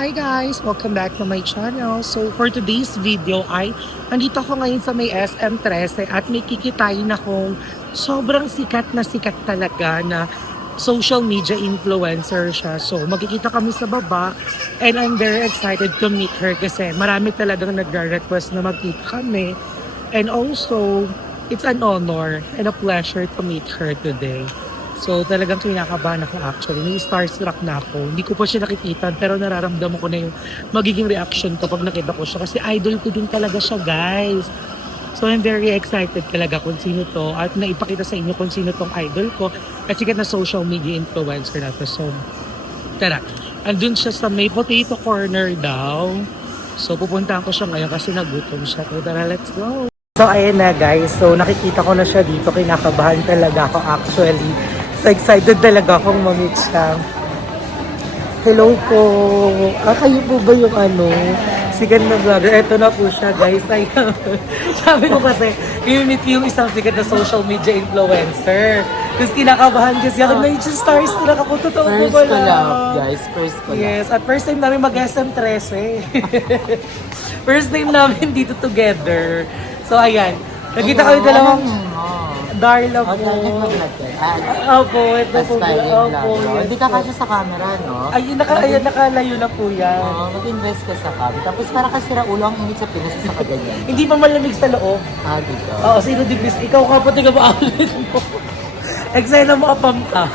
Hi guys! Welcome back to my channel. So for today's video ay nandito ako ngayon sa may SM13 at may kikitain akong sobrang sikat talaga na social media influencer siya. So magkikita kami sa baba and I'm very excited to meet her kasi marami talagang nagre-request na magkita kami. And also, it's an honor and a pleasure to meet her today. So talagang kinakabahan ako actually. Starstruck na ako. Hindi ko pa siya nakikita pero nararamdaman ko na yung magiging reaction ko pag nakita ko siya. Kasi idol ko din talaga siya, guys. So I'm very excited talaga kung sino to at naipakita sa inyo kung sino tong idol ko at sikat na social media influencer na to. So tara, andun siya sa may potato corner daw. So pupuntahan ko siya ngayon kasi nagutom siya. So tara, let's go! So ayan na guys, so nakikita ko na siya dito. Kinakabahan talaga ako actually. So excited talaga akong mamit siya. Hello po. Kayo po ba yung sikat na vlogger? Eto na po siya guys. Sabi ko kasi, i-meet yung isang sikat na social media influencer. Tapos kinakabahan kasi ako na yung stars na ako. Totoo po First ba ko lang? lang, guys. First ko lang. Yes, at first time namin mag-SM13. First time namin dito together. So ayan, nakita kami dalawang Darla po. Opo, ito po. Opo, yes. Hindi ka kasya sa camera, no? Ayun, nakalayo na po yan. Mag-invest ka sa camera. Tapos para kasi ulo ang init sa Pinas sa kaganyan. Hindi pa malamig sa loob. Dito. Oo, 0 degrees. Ikaw kapatid ka ba ulit mo? Excited na mo apam ka.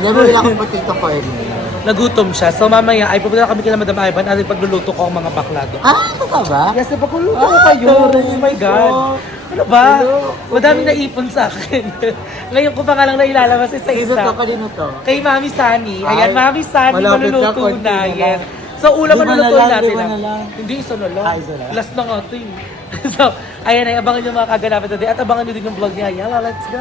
Nagawin lang akong potato corner. Nagutom siya. So mamaya ay pupunta na kami kila Madam Ivan at pagluluto ko ang mga baklado. Totoo ba? Yes, pagluluto ko kayo. Oh my God. Ano ba? Madami naipon sa akin. Ngayon ko pa nga lang nailalabas sa isa. Kanino to? Kay Mami Sunny. Ayan, Mami Sunny, malapit na, maluluto konti na. na Yes. lang. So, ulam Lima maluluto na lang, natin. lima na lang. Hindi, isa na lang. Isa na. Last na nga ito eh. So, ayan ay, abangan nyo mga kaganapan today. At abangan nyo din yung vlog niya. Yala, let's go!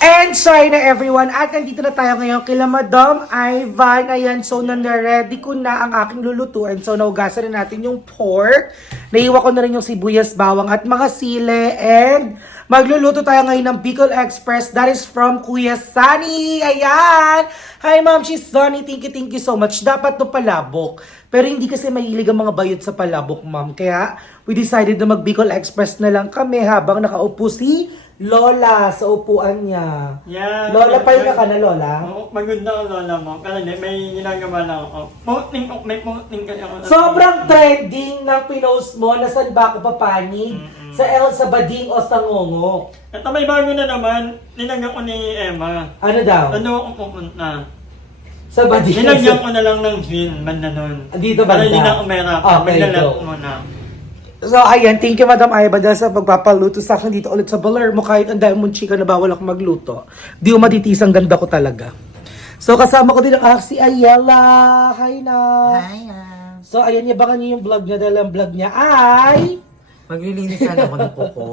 And sorry na everyone, at nandito na tayo ngayon kila Madam Ivan. Ayan, so na-ready ko na ang aking lulutuin. So naugasan na natin yung pork. Naiwa ko na rin yung sibuyas, bawang at mga sile. And magluluto tayo ngayon ng Bicol Express. That is from Kuya Sunny. Ayan! Hi Ma'am, she's Sunny. Thank you so much. Dapat to palabok. Pero hindi kasi mahilig ang mga bayot sa palabok, Ma'am. Kaya we decided na mag Bicol Express na lang kami habang nakaupo si Lola sa upuan niya. Yeah, Lola, pahinga ka na, Lola? Oo, maganda ang lola mo. Kasi may ginagawa na ako. May puting ka yung... Sobrang trending ng pinost mo na saan ba ako papanig? Sa El Sabading o sa Ngongo? Ito may bago na naman. Nilagyan ko ni Emma. Ano daw? Ano akong pupunta? Sa Bading. Nilagyan ko na lang ng gin, banda nun. Dito Para banda? hindi na umera. Okay, Maglalat go. mo na. So, ayan. Thank you, Madam Ivan, dahil sa pagpapaluto sa akin dito ulit sa Balermo. Kahit ang dahil mong chika na bawal ako magluto. Di mo matitis ang ganda ko talaga. So, kasama ko din ang si Ayala. Hi na. Hi. So, ayan, yabangan niyo yung vlog niya dahil ang vlog niya ay... Maglilinis sana ako ng kuko.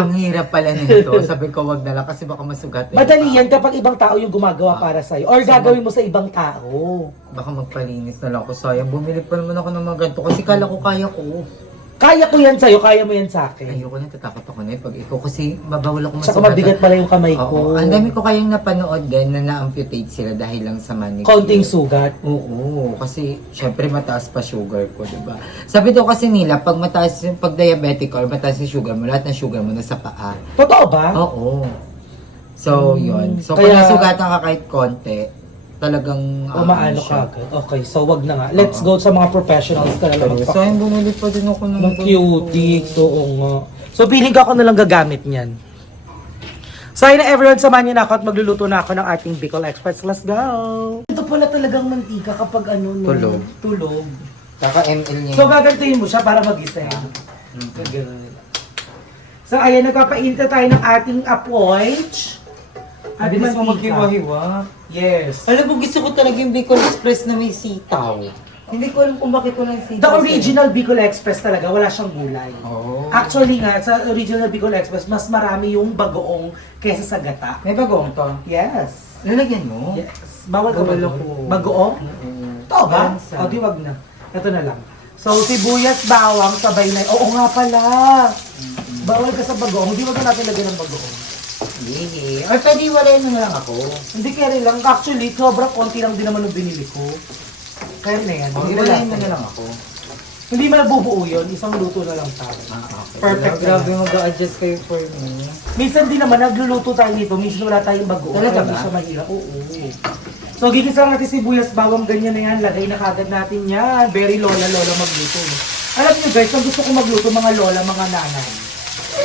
Ang hirap pala nito. Sabi ko, wag na lang kasi baka masugat. Madali yan kapag ibang tao yung gumagawa para sa'yo. Or gagawin mo sa ibang tao. Baka magpalinis na lang ako. Sayang, bumili pa naman ako ng mga ganito. Kasi kala ko kaya ko. Kaya ko yan sa'yo, kaya mo yan sa akin. Ayoko na, tatakot ako na pag ikaw. Kasi mabawal ako Saka masugatan. mabigat pala yung kamay ko. Oo. Ang dami ko kayang napanood din na na-amputate sila dahil lang sa manicure. Konting sugat. Oo, kasi syempre mataas pa sugar ko, diba? Sabi daw kasi nila, pag mataas yung pag diabetic or mataas yung sugar mo, lahat ng sugar mo nasa paa. Totoo ba? Oo. So, yun. So, Kaya- kung nasugatan ka kahit konti, talagang... Umaano ka agad. Okay, so wag na nga. Let's go sa mga professionals ka na lang. So, yung bumili pa din ako ng... Ng cutie. Oo nga. So, feeling ko ako na lang gagamit niyan. So, ayun na everyone, samahan niyo na ako at magluluto na ako ng ating Bicol Express. Let's go! Ito pala talagang mantika kapag no? Tulog. Tulog. Kaka-ML niya. So, gagantuhin mo siya para magising. Ganun. So, ayan, nagpapainit na tayo ng ating approach. At Bilis mo mantika. maghiwa-hiwa. Yes. Alam mo, gusto ko talaga yung Bicol Express na may sitaw. Hindi ko alam kung bakit ko lang sitaw. The original Bicol Express talaga, wala siyang gulay. Oh. Actually nga, sa original Bicol Express, mas marami yung bagoong kesa sa gata. May bagong to. Yes. Lalagyan mo? Yes. Bawal ka ba? Bawal ako. Bagoong? Totoo ba? Bansa. O, di wag na. Ito na lang. So, sibuyas, bawang, sabay na. Oo nga pala. Bawal ka sa bagoong. Di wag na natin lagyan ng bagoong. Hindi. Or pwede walayan mo na lang ako. Hindi kaya rin lang. Actually, sobrang konti lang din naman yung binili ko. Kaya na yan. Oh, Hindi na iwalayin mo lasa. na lang ako. Hindi man nabubuo yun, isang luto na lang tayo. Okay. Perfect Grabe, na. mag-a-adjust kayo for me. Minsan din naman, nagluluto tayo dito, minsan wala tayong bago. Talaga Kaya hindi ba? siya mahirap. Oo. So, gigisa natin sibuyas, bawang ganyan na yan. Lagay na kagad natin yan. Very lola magluto. No? Alam niyo guys, ang gusto ko magluto, mga lola, mga nanay.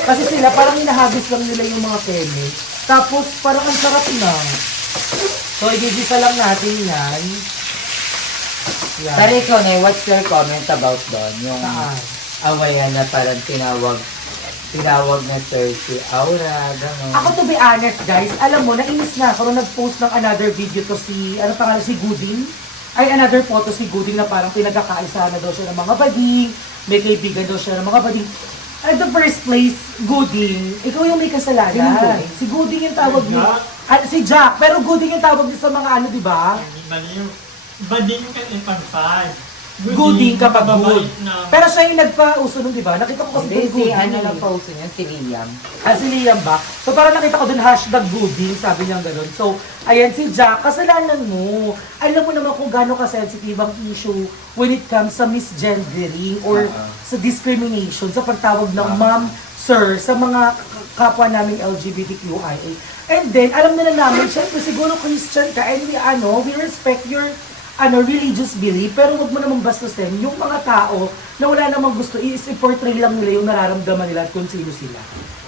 Kasi sila, parang hinahagis lang nila yung mga keme. Tapos, parang ang sarap na. So, igigisa lang natin yan. Yan. Pero ikaw na, what's your comment about doon? Yung Saan? awayan na parang tinawag na Sir si Aura, gano'n. Ako to be honest guys, alam mo, nainis na ako nung nag-post ng another video to si, ano pangalan, si Gooding. Ay, another photo si Gooding na parang pinagkakaisa na daw siya ng mga bading, may kaibigan daw siya ng mga bading. At the first place, Gooding, ikaw yung may kasalanan. Sinong Gooding? Si Gooding yung tawag niyo. Jack. Si Jack, pero Gooding yung tawag niyo sa mga ano, di ba? Baliw. Bading ka ipagpad. Gooding kapag good. Na. Pero siya yung nagpa-uso nun, di ba? Nakita ko kasi Hindi, doon si Gooding. ano lang pauso niya, si Liam. Si Liam ba? So parang nakita ko dun hashtag Gooding, sabi niya gano'n. So, ayan si Jack, kasalanan mo. Alam mo naman kung gaano ka-sensitive ang issue when it comes sa misgendering or sa discrimination, sa pagtawag ng ma'am, sir, sa mga kapwa naming LGBTQIA. And then, alam na namin, syempre siguro Christian ka, and we respect your religious belief, pero wag mo namang bastusin yung mga tao na wala namang gusto, i-portray lang nila yung nararamdaman nila at kung sino sila.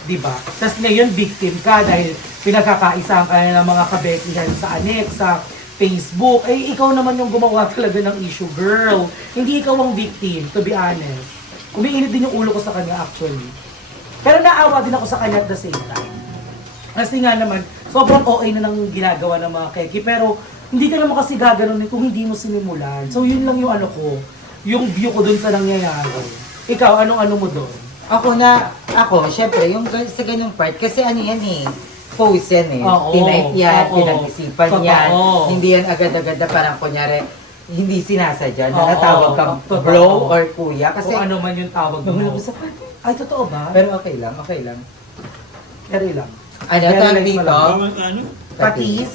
Diba? Tapos ngayon, victim ka dahil pinagkakaisahan ka na ng mga kabetihan sa annex, sa Facebook. Eh, ikaw naman yung gumawa talaga ng issue, girl. Hindi ikaw ang victim, to be honest. Umiinit din yung ulo ko sa kanya, actually. Pero naawa din ako sa kanya at the same time. Kasi nga naman, sobrang OA na nang ginagawa ng mga keki, pero hindi ka naman kasi gaganon kung hindi mo sinimulan. So yun lang yung ano ko, yung view ko dun sa nangyayari. Ikaw, anong-ano mo dun? Ako, syempre, yung sa ganyung part, kasi ano yan eh, pose yan eh. Oo, Tinight yan, oo. pinag-isipan Totoo. yan. Hindi yan agad-agad na parang kunyari, hindi sinasadya na Oo, natawag kang totoo. bro or kuya. Kasi, Kung ano man yung tawag mo. nahulog ko sa part. Ay, totoo ba? Pero okay lang, okay lang. Carry lang. Ano, Very tawag light dito? mo lang. Ano? Patis?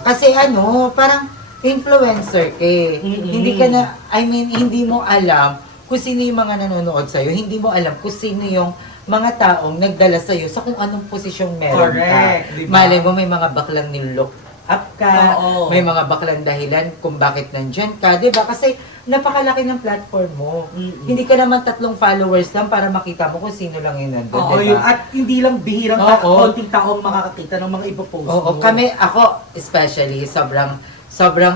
Kasi ano, parang influencer ka eh. Mm-mm. Hindi ka na, hindi mo alam kung sino yung mga nanonood sa'yo. Hindi mo alam kung sino yung mga taong nagdala sa'yo sa kung anong posisyong meron Correct, ka. diba? Malay mo may mga baklang nilook up ka, Oo. may mga baklang dahilan kung bakit nandyan ka, di ba? Kasi napakalaki ng platform mo. Mm-mm. Hindi ka naman 3 followers lang para makita mo kung sino lang yun nandun, Oo, di yung, ba? at hindi lang bihirang Oo. konting taong makakakita ng mga ipopost Oo, mo. ako especially, sobrang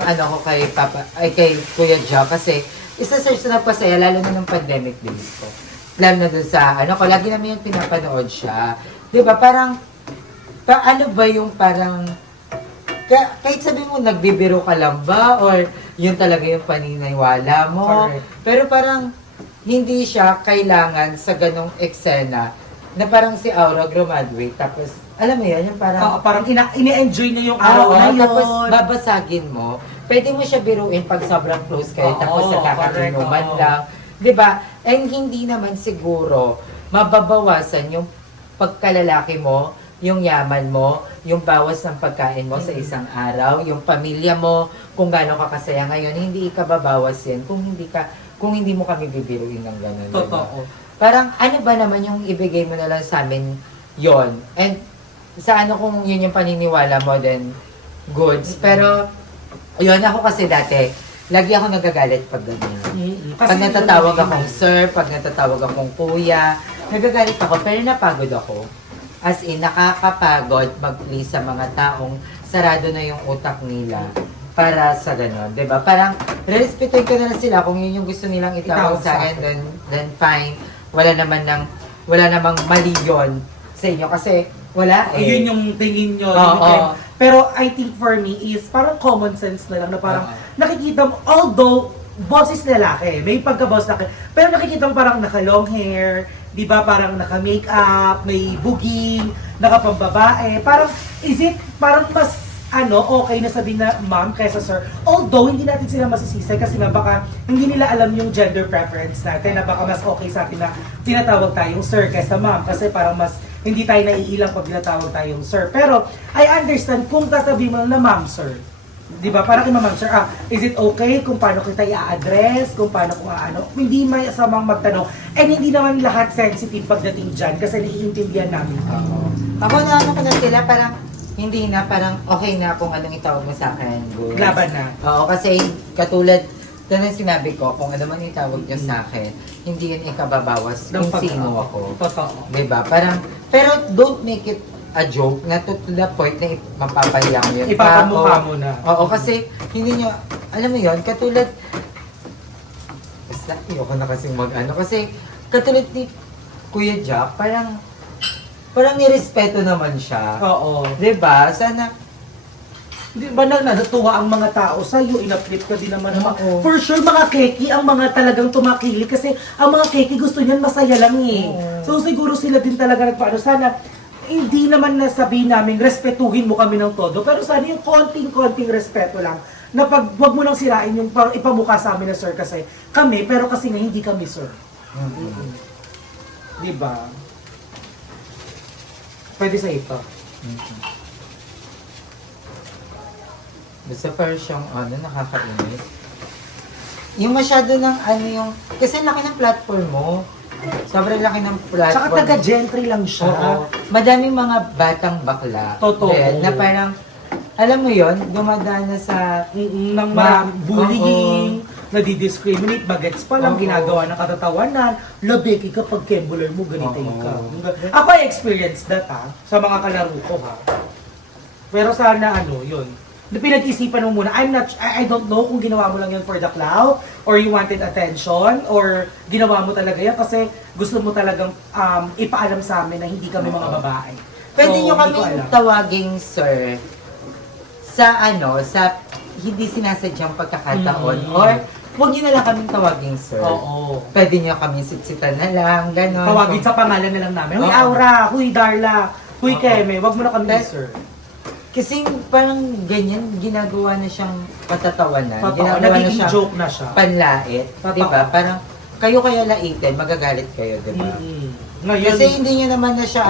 ano ko kay kay Kuya Jo kasi isa-search na nagpasaya, lalo na ng pandemic days ko. Lalo na dun sa, lagi namin yung pinapanood siya. Di ba, parang, ano ba yung parang, kahit sabi mo, nagbibiro ka lang ba? Or yun talaga yung paniniwala mo? Correct. Pero parang, hindi siya kailangan sa ganong eksena na parang si Aura graduate. Tapos, alam mo yun, yung parang, Oo, parang ini-enjoy niya yung araw Oo, na yun. tapos babasagin mo. Pwede mo siya biruin pag sobrang close kayo, Oo, tapos sa correct, kakainuman oo. lang. 'Di ba? And hindi naman siguro mababawasan yung pagkalalaki mo, yung yaman mo, yung bawas ng pagkain mo sa isang araw, yung pamilya mo, kung gaano ka kasaya ngayon, hindi ka babawas yan kung hindi mo kami bibiruin ng gano'n. diba? Totoo. Parang ano ba naman yung ibigay mo na lang sa amin yon. And sa ano kung yun yung paniniwala mo, then goods. Pero, yun ako kasi dati, lagi ako nagagalit pag ganyan. Pag natatawag akong sir, pag natatawag akong kuya, nagagalit ako, pero napagod ako. As in, nakakapagod mag-please sa mga taong sarado na yung utak nila para sa gano'n, 'di ba? Parang respetuhin ko na lang sila kung yun yung gusto nilang itawag sa akin, then fine. Wala namang mali yun sa inyo kasi wala eh. Yun yung tingin nyo. Oo. Pero I think for me is parang common sense na lang na parang Oo. nakikita mo, although boses lalaki, may pagka-boss lalaki, pero nakikita mo parang naka-long hair, di ba parang naka-makeup, may buging, naka-pambabae, parang parang mas okay na sabihin na ma'am kaysa sir. Although, hindi natin sila masisisi kasi nga baka hindi nila alam yung gender preference natin na baka mas okay sa atin na tinatawag tayong sir kaysa ma'am kasi parang mas hindi tayo naiilang pag tinatawag tayong sir. Pero, I understand kung sasabihin mo na ma'am sir. Di ba? Para kay Ma'am Sir, is it okay kung paano kita i-address, kung paano kung ano? Hindi may asamang magtanong. And hindi naman lahat sensitive pagdating dyan kasi naiintindihan namin. Oo. Ako na ano ko na sila, parang hindi na, parang okay na kung anong itawag mo sa akin. Good. Laban na. Oo, kasi katulad, ito na sinabi ko, kung ano man itawag niyo sa akin, hindi yun ikababawas Ng kung sino ako. Totoo. Diba? Parang, pero don't make it a joke na to the point na mapapahiya mo yun. Ipapamukha mo na. Oo, kasi hindi nyo, alam mo yun, katulad, basta, ayoko na kasing mag-ano, kasi katulad ni Kuya Jack, parang nirespeto naman siya. Oo. Diba? Sana, Di ba natutuwa ang mga tao sa iyo, in-uplift ka din naman. Oo. For sure, mga keki ang mga talagang tumakilig kasi ang mga keki gusto niyan masaya lang eh. Oo. So siguro sila din talaga nagpaano. Sana hindi naman nasabihin namin respetuhin mo kami ng todo, pero sana yung konting respeto lang na wag mo nang sirain yung ipamukha sa amin na sir kasi kami, pero kasi nga hindi kami sir. Di ba? Pwede sa ito. basta parang siyang, nakakainis. Yung masyado ng, kasi laki ng platform mo. Sobrang laki ng platform. Tsaka taga-gentry lang siya. Oo. Madaming mga batang bakla. Totoo. Din, na parang, alam mo yon dumadana sa... Ng bullying, nadidiscriminate, bagets pa lang, Oo. ginagawa ng katatawanan, labeki kapag kembular mo, ganito Oo. ka. Ako I experienced that sa mga kalaro ko Pero sana yun. Pinag-isipan mo muna. I don't know kung ginawa mo lang yun for the clout, or you wanted attention, or ginawa mo talaga yan kasi gusto mo talagang ipaalam sa amin na hindi kami mga babae. Pwede So, nyo hindi kami ko alam. tawaging sir sa sa hindi sinasadyang pagkakataon or huwag nyo na lang kaming tawaging sir. Oo. Pwede nyo kami sitsitan na lang, gano'n. Tawagin sa pangalan na lang namin. Huy Oo. Aura, huy Darla, huy Oo. Keme, wag mo na kami That- sir. Kasi parang ganyan, ginagawa na siyang patatawanan. Totoo, Ginagawa na nagiging siyang joke na siya. panlait. Totoo. Diba? Parang kayo kaya laitin, magagalit kayo, diba? Ngayon, Kasi hindi nyo naman na siya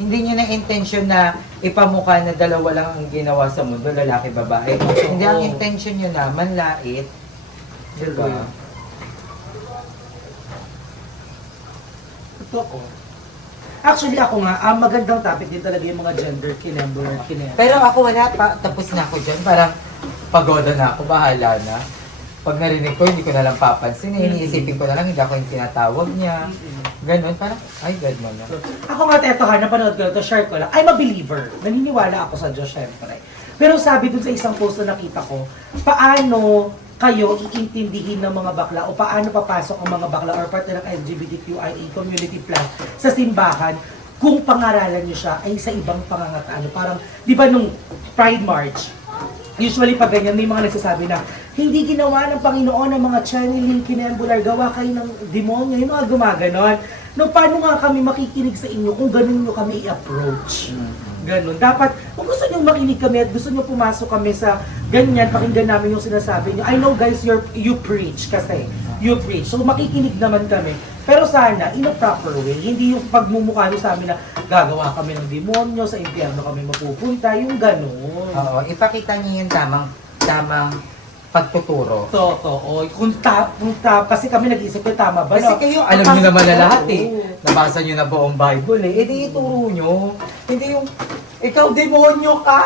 hindi nyo na intention na ipamukha na dalawa lang ang ginawa sa mundo, lalaki, babae. Hindi, ang intention nyo na manlait. Diba? totoo. Actually ako nga, magandang topic din talaga yung mga gender kinembor. Pero ako wala pa, tapos na ako dyan. Parang pagoda na ako, bahala na. Pag narinig ko, hindi ko na lang papansin. Iniisipin ko na lang, hindi ako yung tinatawag niya. Ganon, parang, ay, God mo na. Ako nga, eto napanood ko ito, share ko lang. I'm a believer. Naniniwala ako sa Diyos, syempre. Pero sabi dun sa isang post na nakita ko, paano kayo iintindihin ng mga bakla o paano papasok ang mga bakla or parte ng LGBTQIA community plus sa simbahan kung pangaralan nyo siya ay sa ibang pangangataan. Parang, di ba nung Pride March, usually pag ganyan, may mga nagsasabi na, hindi ginawa ng Panginoon ng mga channeling kinembular, gawa kayo ng demonyo, yung mga gumaganon. No, paano nga kami makikinig sa inyo kung ganun nyo kami i-approach? Ganun. Dapat, kung gusto nyo makinig kami at gusto nyo pumasok kami sa ganyan, pakinggan namin yung sinasabi nyo. I know guys, you preach kasi. You preach. So makikinig naman kami. Pero sana, in a proper way, hindi yung pagmumukha nyo sa amin na gagawa kami ng demonyo, sa impyerno kami mapupunta, yung ganun. Oo, ipakita niyo yung tamang pagtuturo. Totoo. Kasi kami nag-isip ko, tama ba? Kasi no? kayo, alam niyo naman na lahat Oo. Nabasa niyo na buong Bible eh. Di ituro niyo. Hindi yung, ikaw demonyo ka!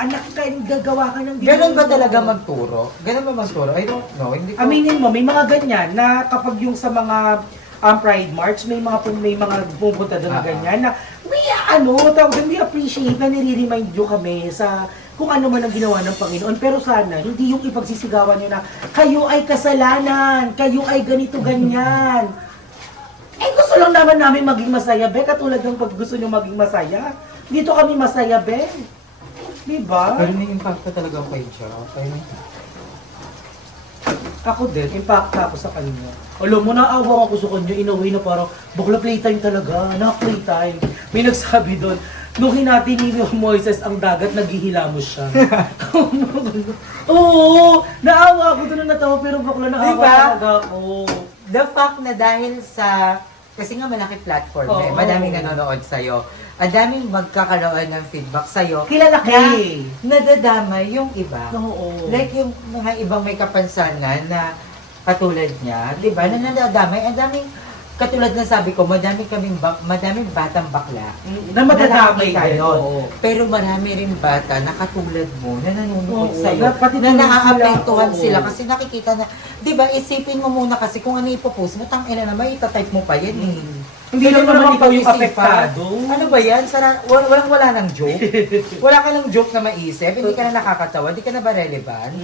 Anak ka, gagawa ka ng demonyo. Ganon ba talaga magturo? Ganon ba magturo? I don't know. Hindi ko... Aminin mo, may mga ganyan na kapag yung sa mga Pride March, may mga pupunta doon na ganyan na we appreciate na nire-remind nyo kami sa kung ano man ang ginawa ng Panginoon. Pero sana, hindi yung ipagsisigawan nyo na kayo ay kasalanan, kayo ay ganito, ganyan. Gusto lang naman namin maging masaya, be. Katulad ng pag gusto nyo maging masaya. Dito kami masaya, be. Diba? Pero may impact ka talaga kay Jack. Ako din, impact ako sa kanya. Alam mo, naawa ako sa kanya in a way na parang, bakla playtime talaga, playtime. May nagsabi doon, nung hinati ni Moises ang dagat, naghihilamos siya. Oo, naawa ako doon na natawa, pero bakla naawa Diba? talaga ako. The fact na dahil sa Kasi nga malaki platform Oo. eh. Madaming nanonood sa'yo. Ang daming magkakaroon ng feedback sa'yo. Kilala ka eh. Nadadamay yung iba. Oo. Like yung mga ibang may kapansanan na katulad niya, di ba? Na nadadamay. Ang daming, katulad na sabi ko, madaming batang bakla. Na madadamay nakakita din. nun. Oo. Pero marami rin bata na katulad mo na nanonood Oo, sa'yo. na pati Na tulad naaapektuhan sila, sila oo. kasi nakikita na, di ba, isipin mo muna kasi kung ano ipopost mo, tangina naman, itatype mo pa yan eh. Hindi lang mo naman ikaw yung pag-isipan. apektado. Ano ba yan? Wala nang joke. Wala ka lang joke na maisip, hindi ka na nakakatawa, hindi ka na ba relevant?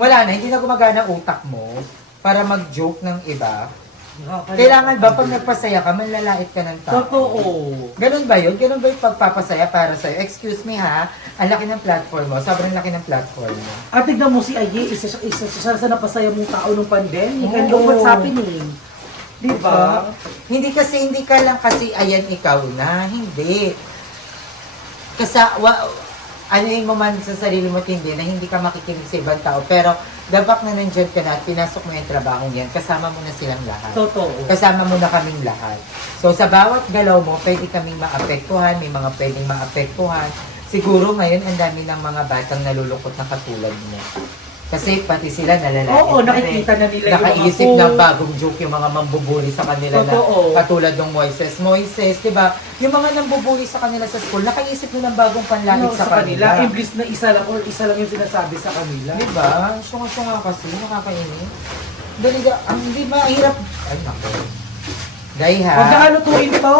Wala na, hindi na gumagana ang utak mo para mag-joke ng iba. Kailangan ba pag nagpasaya ka, manlalait ka ng tao? Totoo. Ganun ba yun? Ganun ba yung pagpapasaya para sa'yo? Excuse me ha, ang laki ng platform mo, sobrang laki ng platform mo. At tignan mo si Aye, isa siya sa napasaya mong tao nung pandemic. Oo. And look what's happening. Diba? Hindi ka lang kasi ayan ikaw na, hindi. Kasi ano yung mo man sa sarili mo hindi na hindi ka makikinig sa ibang tao, pero dapat na nandyan ka na at pinasok mo yung trabaho niyan, kasama mo na silang lahat. Totoo. Kasama mo na kaming lahat. So sa bawat galaw mo, pwede kaming maapektuhan, may mga pwedeng maapektuhan. Siguro ngayon ang dami ng mga batang nalulungkot na katulad mo. Kasi pati sila nalalait. Oo, na nakikita na nila yung nakaisip mga ng bagong joke yung mga mambubuli sa kanila Totoo. na katulad ng Moises, di ba? Yung mga nambubuli sa kanila sa school, nakaisip na ng bagong panlait Ano, sa kanila. Imbis na isa lang or isa lang yung sinasabi sa kanila. Di ba? Syunga-syunga kasi, nakakainis. Dali, hindi mahirap. Ay, nako. Dahil ha, Huwag na alutuin to.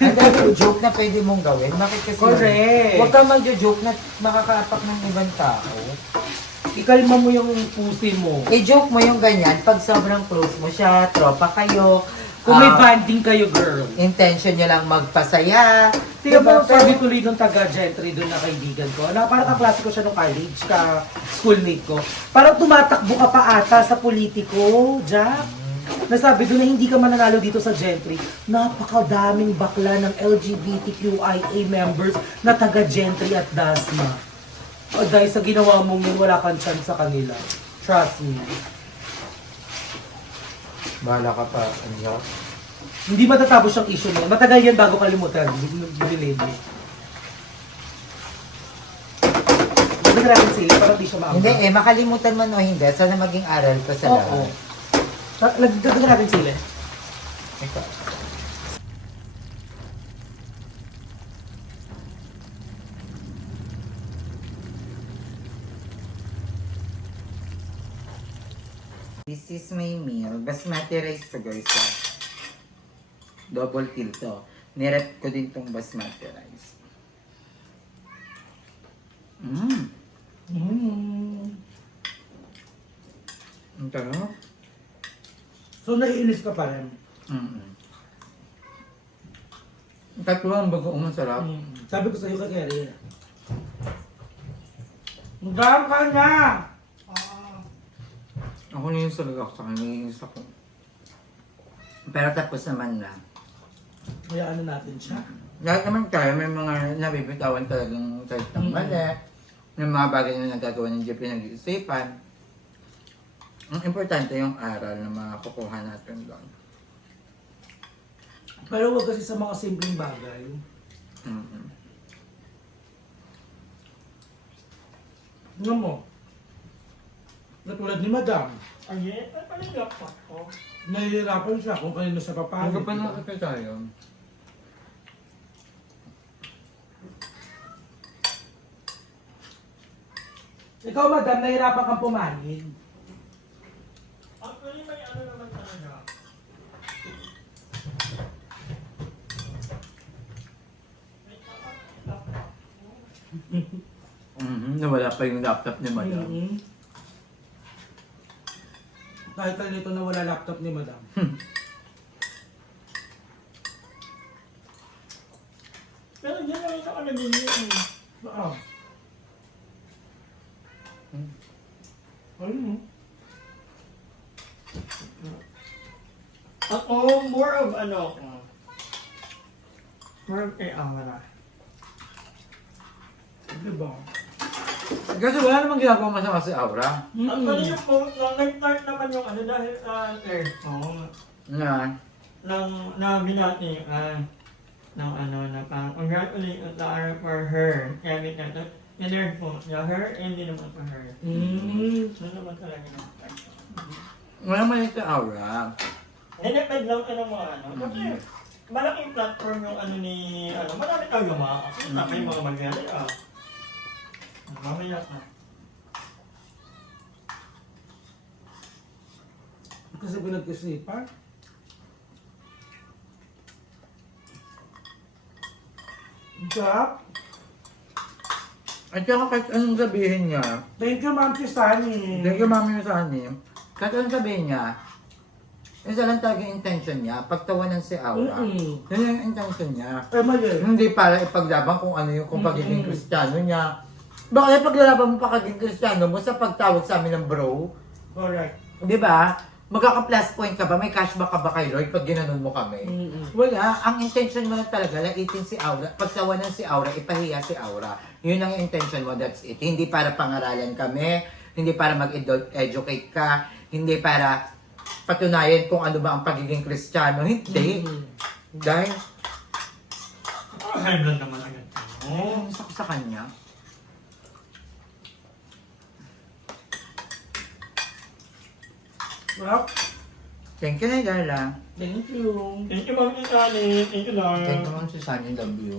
ang daming joke na pwede mong gawin. Bakit kasi? Correct. Huwag ka mag-joke na makakaapak ng ibang tao. Ikalma mo yung pusi mo. I-joke mo yung ganyan pag sobrang close mo siya, tropa kayo. Kung may ah, banding kayo, girl. intention nyo lang magpasaya. Tingnan mo, Diba? sabi Pero- tuloy nung taga-gentry doon na kaibigan ko. Na parang kaklase ko siya nung college, ka-schoolmate ko. Parang tumatakbo ka pa ata sa politiko, Jack. Nasabi doon na hindi ka mananalo dito sa gentry. Napakadaming bakla ng LGBTQIA members na taga-gentry at DASMA. O dahil sa ginawa mo, wala kang chance sa kanila. Trust me. Bahala ka pa, ano? Hindi matatapos yung issue niya. Matagal yan bago kalimutan. Binilig mo. Sabi natin sa'yo, parang di siya maangka. Hindi makalimutan man o hindi, sana maging aral ko sa Oo. lahat. Lagdagan natin sila. Ikaw. This is my meal. Basmati rice to guys. Double kill to. Nirep ko din tong basmati rice. Ang sarap. So, naiinis ka pa rin. Tatlo ang bagoong masarap. Sabi ko sa'yo kay Kerry. Magdaan ka na! Ako na yung sarap sa kanya, naiinis ako. Pero tapos naman na. Kaya ano natin siya? Lahat naman tayo, may mga nabibitawan talagang kahit ng mali. May mga bagay na nagagawa ng Jeep pinag-iisipan. Ang importante yung aral na makukuha natin doon. Pero wag kasi sa mga simpleng bagay. Tingnan mo. Katulad ni Madam. Ay, paligap ako. Nahihirapan siya kung kanino siya papagod. Ang kapal na kapal tayo. Ikaw, Madam, nahihirapan kang pumanin. Actually, may ano naman talaga. Nawala pa yung laptop ni Madam. Kahit kanito na wala laptop ni Madam. Pero hindi naman ako nabili. Oo. Ano? Ako, more of ano ako. More of kay Amara. Diba? Kasi wala namang ginagawa masama si Aura. Actually, yung post lang, nag-start naman yung ano dahil sa airphone. Na, na binatian ng ano na pang congratulations Lara for her. Kaya binati, in-nerd po niya her, hindi naman for her. Ano naman talaga naman. Wala mali sa aura. Ninipid lang ka ng mga ano. Kasi malaking platform yung ano ni, ano, marami tayong gumawa. Kasi may mga magyari mamaya na. Kasi pinag-isipan. Sarap. At saka kahit anong sabihin niya, Thank you, Ma'am Chisani. thank you mami sa anim, kahit anong sabihin niya, isa lang talaga yung intention niya, pagtawanan si Aura. Mm-mm. Yun yung intention niya. Eh, mali. Hindi para ipaglaban kung ano yung kung pagiging Kristiyano niya. Baka ipaglalaban mo pa kaging Kristiyano mo sa pagtawag sa amin ng bro. Correct. Di ba? Magkaka-plus point ka ba? May cashback ka ba kay Lord pag ginanon mo kami? Mm-mm. Wala. Ang intention mo lang talaga, laitin si Aura. Pagtawanan si Aura, ipahiya si Aura. Yun ang intention mo, that's it. Hindi para pangaralan kami, hindi para mag-educate ka, hindi para patunayan kung ano ba ang pagiging Kristiyano. Hindi. Dahil, High blood naman agad. ang sakit sa kanya. Well, Thank you na, Darla. thank you. Thank you, Ma'am Isani. Thank you, Lord. Thank you, Ma'am Susan. I love you.